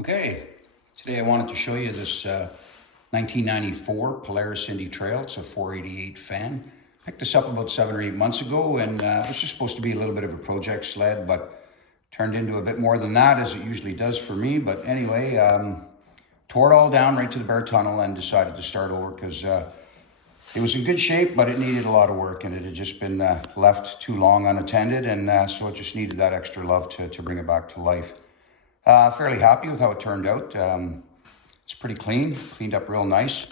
Okay, today I wanted to show you this 1994 Polaris Indy Trail. It's a 488 fan. Picked this up about 7 or 8 months ago, and it was just supposed to be a little bit of a project sled, but turned into a bit more than that, as it usually does for me. But anyway, tore it all down right to the bare tunnel and decided to start over because it was in good shape, but it needed a lot of work, and it had just been left too long unattended, and so it just needed that extra love to bring it back to life. Fairly happy with how it turned out. It's pretty cleaned up real nice.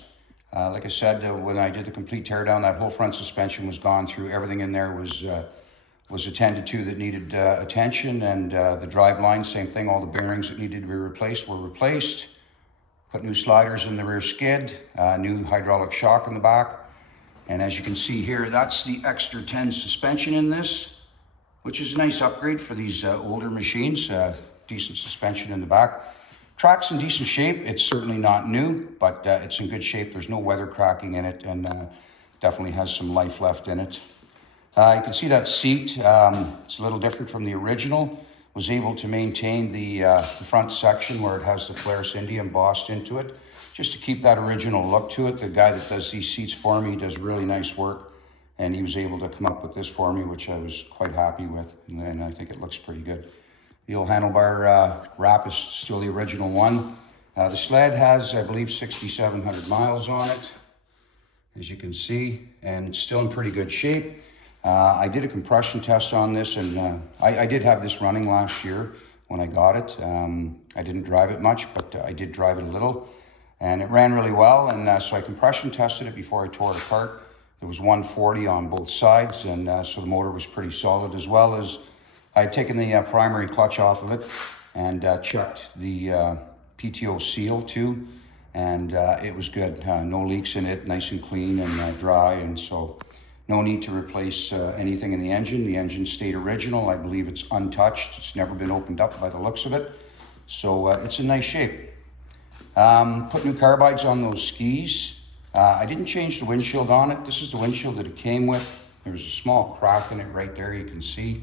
Like I said, when I did the complete teardown, that whole front suspension was gone through. Everything in there was attended to that needed attention, and the drive line, same thing. All the bearings that needed to be replaced were replaced. Put new sliders in the rear skid, new hydraulic shock in the back. And as you can see here, that's the Extra 10 suspension in this, which is a nice upgrade for these older machines. Decent suspension in the back. Track's in decent shape. It's certainly not new, but it's in good shape. There's no weather cracking in it, and definitely has some life left in it. You can see that seat. It's a little different from the original. Was able to maintain the front section where it has the Polaris Indy embossed into it, just to keep that original look to it. The guy that does these seats for me does really nice work, and he was able to come up with this for me, which I was quite happy with, and I think it looks pretty good. The old handlebar wrap is still the original one. The sled has, I believe, 6,700 miles on it, as you can see, and it's still in pretty good shape. I did a compression test on this, and I did have this running last year when I got it. I didn't drive it much, but I did drive it a little, and it ran really well, and so I compression tested it before I tore it apart. There was 140 on both sides, and so the motor was pretty solid, as well as I had taken the primary clutch off of it and checked the PTO seal too, and it was good. No leaks in it, nice and clean and dry, and so no need to replace anything in the engine. The engine stayed original. I believe it's untouched. It's never been opened up by the looks of it, so it's in nice shape. Put new carbides on those skis. I didn't change the windshield on it. This is the windshield that it came with. There's a small crack in it right there, you can see.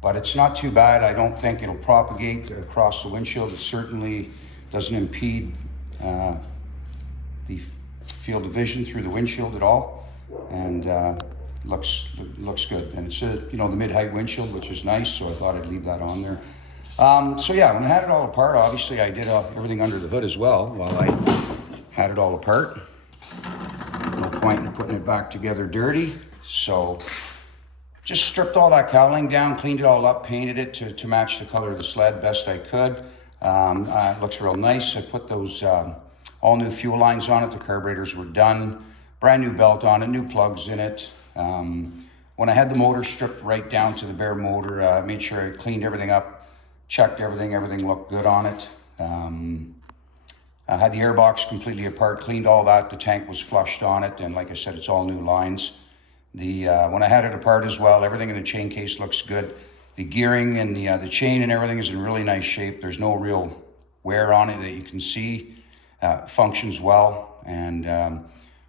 But it's not too bad. I don't think it'll propagate across the windshield. It certainly doesn't impede the field of vision through the windshield at all, and looks good. And it's the mid-height windshield, which is nice, so I thought I'd leave that on there. So yeah, when I had it all apart, obviously I did everything under the hood as well while I had it all apart. No point in putting it back together dirty, so just stripped all that cowling down, cleaned it all up, painted it to match the color of the sled best I could. It looks real nice. I put those all new fuel lines on it. The carburetors were done. Brand new belt on it, new plugs in it. When I had the motor stripped right down to the bare motor, I made sure I cleaned everything up, checked everything looked good on it. I had the airbox completely apart, cleaned all that. The tank was flushed on it, and like I said, it's all new lines. When I had it apart as well, everything in the chain case looks good. The gearing and the chain and everything is in really nice shape. There's no real wear on it that you can see. Functions well, and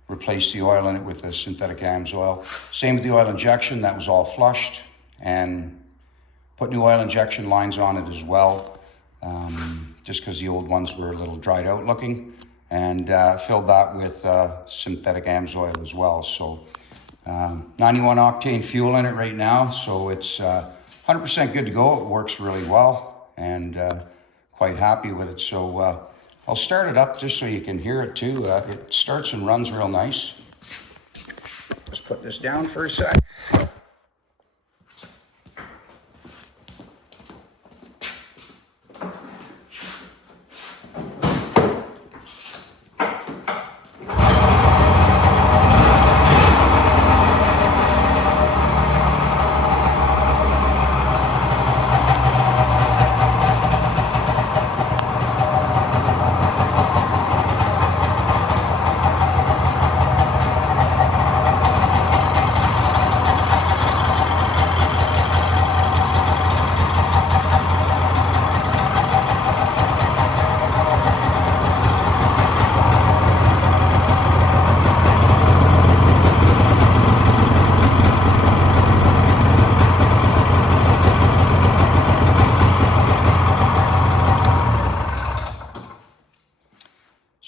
replaced the oil in it with the synthetic AMS oil. Same with the oil injection, that was all flushed, and put new oil injection lines on it as well, just because the old ones were a little dried out looking, and filled that with synthetic AMS oil as well. So 91 octane fuel in it right now, so it's 100% good to go. It works really well, and quite happy with it. So I'll start it up just so you can hear it too. It starts and runs real nice. Let's put this down for a sec.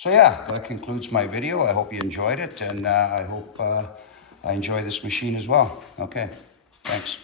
So yeah, that concludes my video. I hope you enjoyed it, and I hope I enjoy this machine as well. Okay, thanks.